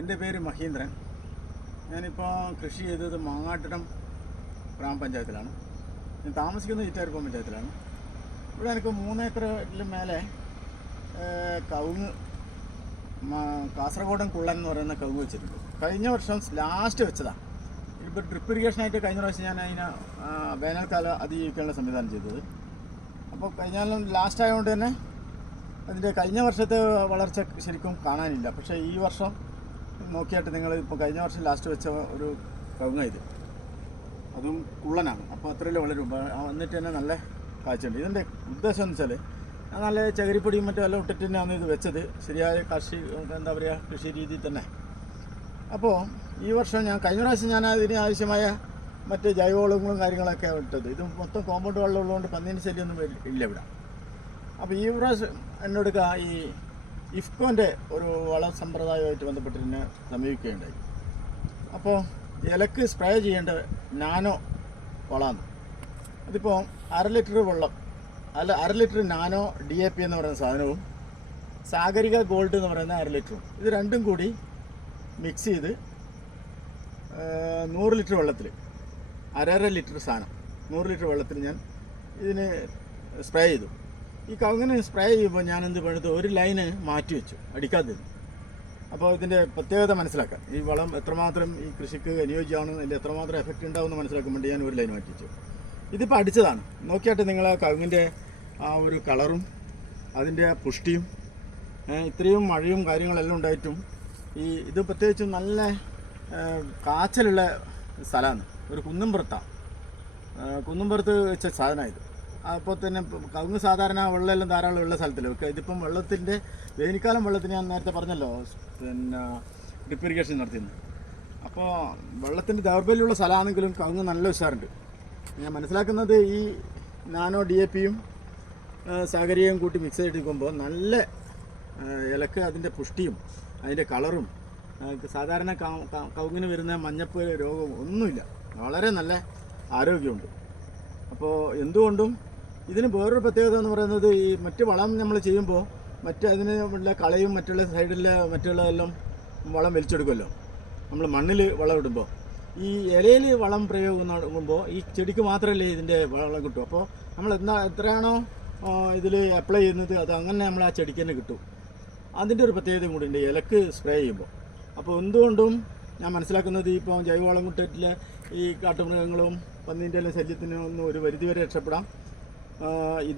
എന്റെ പേര് മഹീന്ദ്രൻ. ഞാനിപ്പോൾ കൃഷി ചെയ്തത് മാങ്ങാട്ടിടം ഗ്രാമപഞ്ചായത്തിലാണ്. ഞാൻ താമസിക്കുന്നത് ഈറ്റാരിപ്പം പഞ്ചായത്തിലാണ്. ഇവിടെ എനിക്ക് മൂന്നേക്കറിലും മേലെ കവുങ്ങ് കാസർഗോഡൻ കുള്ളൻ എന്ന് പറയുന്ന കവുങ്ങ് വെച്ചിട്ടുണ്ട്. കഴിഞ്ഞ വർഷം ലാസ്റ്റ് വെച്ചതാണ് ഇപ്പോൾ ഡ്രിപ്പ് ഇറിഗേഷനായിട്ട് കഴിഞ്ഞ പ്രാവശ്യം ഞാൻ അതിനെ വേനൽക്കാലം അതിജീവിക്കാനുള്ള സംവിധാനം ചെയ്തത്. അപ്പോൾ കഴിഞ്ഞ ലാസ്റ്റ് ആയതുകൊണ്ട് തന്നെ അതിന്റെ കഴിഞ്ഞ വർഷത്തെ വളർച്ച ശരിക്കും കാണാനില്ല. പക്ഷേ ഈ വർഷം നോക്കിയായിട്ട് നിങ്ങൾ ഇപ്പോൾ കഴിഞ്ഞ വർഷം ലാസ്റ്റ് വെച്ച ഒരു കവുങ്ങ ഇത്. അതും കുള്ളനാണ്. അപ്പോൾ അത്രയല്ലേ വളരും വന്നിട്ട് തന്നെ നല്ല കാഴ്ചയുണ്ട്. ഇതിന്റെ ഉദ്ദേശം എന്ന് വെച്ചാൽ നല്ല ചകിരിപ്പൊടിയും മറ്റും എല്ലാം ഇട്ടിട്ട് തന്നെയാണ് ഇത് വെച്ചത്. ശരിയായ കൃഷി എന്താ പറയുക കൃഷി രീതിയിൽ തന്നെ. അപ്പോൾ ഈ വർഷം ഞാൻ കഴിഞ്ഞ പ്രാവശ്യം ഞാൻ അതിന് ആവശ്യമായ മറ്റ് ജൈവവളങ്ങളും കാര്യങ്ങളൊക്കെ ഇട്ടത്. ഇത് മൊത്തം കോമ്പൗണ്ട് വെള്ളം ഉള്ളതുകൊണ്ട് പന്നീന്റെ ശല്യമൊന്നും ഇല്ല ഇവിടെ. അപ്പോൾ ഈ പ്രാവശ്യം എന്നോട് ക- ഈ ഇഫ്കോന്റെ ഒരു വള സമ്പ്രദായവുമായിട്ട് ബന്ധപ്പെട്ട് തന്നെ സമീപിക്കുകയുണ്ടായി. അപ്പോൾ ഇലക്ക് സ്പ്രേ ചെയ്യേണ്ട നാനോ വളമാണ് അതിപ്പോൾ അര ലിറ്റർ വെള്ളം അല്ല അര litre nano D A P എന്ന് പറയുന്ന സാധനവും സാഗരിക ഗോൾഡ് എന്ന് പറയുന്ന അര ലിറ്ററും. ഇത് രണ്ടും കൂടി മിക്സ് ചെയ്ത് നൂറ് ലിറ്റർ വെള്ളത്തിൽ അരര ലിറ്റർ സാധനം നൂറ് ലിറ്റർ വെള്ളത്തിൽ ഞാൻ ഇതിന് സ്പ്രേ ചെയ്തു. ഈ കവുങ്ങിന് സ്പ്രേ ചെയ്യുമ്പോൾ ഞാൻ എന്ത് പണിത് ഒരു ലൈന് മാറ്റി വെച്ചു. അടിക്കാത്തത് അപ്പോൾ ഇതിന്റെ പ്രത്യേകത മനസ്സിലാക്കാം ഈ വളം എത്രമാത്രം ഈ കൃഷിക്ക് അനുയോജ്യമാണ് അതിന്റെ എത്രമാത്രം എഫക്റ്റ് ഉണ്ടാവുമെന്ന് മനസ്സിലാക്കാൻ വേണ്ടി ഞാൻ ഒരു ലൈൻ മാറ്റി വെച്ചു. ഇതിപ്പോൾ അടിച്ചതാണ്. നോക്കിയാട്ട് നിങ്ങൾ ആ കവുങ്ങിന്റെ ആ ഒരു കളറും അതിന്റെ പുഷ്ടിയും ഇത്രയും മഴയും കാര്യങ്ങളെല്ലാം ഉണ്ടായിട്ടും ഈ ഇത് പ്രത്യേകിച്ചും നല്ല കാച്ചലുള്ള സ്ഥലമാണ്. ഒരു കുന്നുംപുറത്താണ്. കുന്നുംപുറത്ത് വെച്ച സാധനമാണ് അപ്പോൾ തന്നെ കവുങ്ങ് സാധാരണ വെള്ളമെല്ലാം ധാരാളം ഉള്ള സ്ഥലത്തിൽ ഒക്കെ ഇതിപ്പം വെള്ളത്തിന്റെ വേനൽക്കാലം വെള്ളത്തിന് ഞാൻ നേരത്തെ പറഞ്ഞല്ലോ പിന്നെ ഡ്രിപ്പ് ഇറിഗേഷൻ നടത്തിയിരുന്നു. അപ്പോൾ വെള്ളത്തിന്റെ ദൗർബല്യമുള്ള സ്ഥലമാണെങ്കിലും കവുങ്ങ് നല്ല ഉഷാറുണ്ട്. ഞാൻ മനസ്സിലാക്കുന്നത് ഈ നാനോ ഡി എ പിയും സാഗരിയും കൂട്ടി മിക്സ് ചെയ്തിരിക്കുമ്പോൾ നല്ല ഇലക്ക് അതിന്റെ പുഷ്ടിയും അതിന്റെ കളറും സാധാരണ കവുങ്ങിന് വരുന്ന മഞ്ഞപ്പ് രോഗവും ഒന്നുമില്ല. വളരെ നല്ല ആരോഗ്യമുണ്ട്. അപ്പോൾ എന്തുകൊണ്ടും ഇതിന് വേറൊരു പ്രത്യേകത എന്ന് പറയുന്നത് ഈ മറ്റ് വളം നമ്മൾ ചെയ്യുമ്പോൾ മറ്റ് അതിന് ഉള്ള കളയും മറ്റുള്ള സൈഡിലെ മറ്റുള്ളതെല്ലാം വളം വലിച്ചെടുക്കുമല്ലോ. നമ്മൾ മണ്ണിൽ വളം ഇടുമ്പോൾ. ഈ ഇലയിൽ വളം പ്രയോഗം നടക്കുമ്പോൾ ഈ ചെടിക്ക് മാത്രമല്ലേ ഇതിന്റെ വളം കിട്ടും. അപ്പോൾ നമ്മൾ എന്താ എത്രയാണോ ഇതിൽ അപ്ലൈ ചെയ്യുന്നത് അത് അങ്ങനെ നമ്മൾ ആ ചെടിക്ക് തന്നെ കിട്ടും. അതിന്റെ ഒരു പ്രത്യേകതയും കൂടി ഉണ്ട് ഇലക്ക് സ്പ്രേ ചെയ്യുമ്പോൾ. അപ്പോൾ എന്തുകൊണ്ടും ഞാൻ മനസ്സിലാക്കുന്നത് ഇപ്പോൾ ജൈവവളം കിട്ടിയിട്ടില്ല ഈ കാട്ടുമൃഗങ്ങളും പന്നീന്റെ എല്ലാം ശല്യത്തിന് ഒരു പരിധിവരെ രക്ഷപ്പെടാം. いいです。